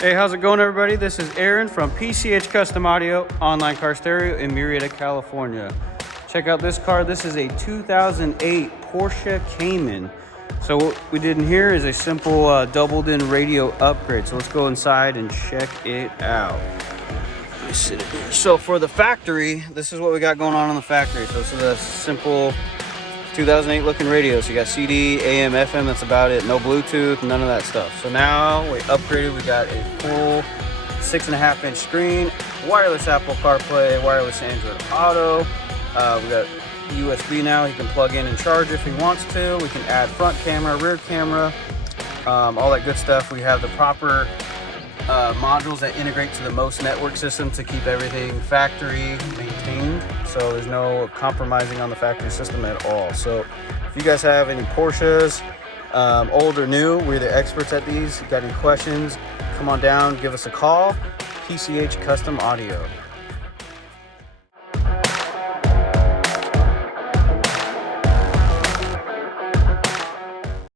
Hey, how's it going, everybody? This is Aaron from PCH Custom Audio, Online Car Stereo in Murrieta, California. Check out this car. This is a 2008 Porsche Cayman. So what we did in here is a simple doubled-in radio upgrade. So let's go inside and check it out. Let me sit it here. So for the factory, this is what we got going on in the factory. So this is a simple 2008 looking radio. So you got CD, AM, FM, that's about it. No Bluetooth, none of that stuff. So now we upgraded. We got a full 6.5-inch screen, wireless Apple CarPlay, wireless Android Auto. We got USB now. He can plug in and charge if he wants to. We can add front camera, rear camera, all that good stuff. We have the proper modules that integrate to the most network system to keep everything factory maintained, so there's no compromising on the factory system at all. So if you guys have any Porsches, old or new, we're the experts at these. If you got any questions, come on down, give us a call. PCH Custom Audio.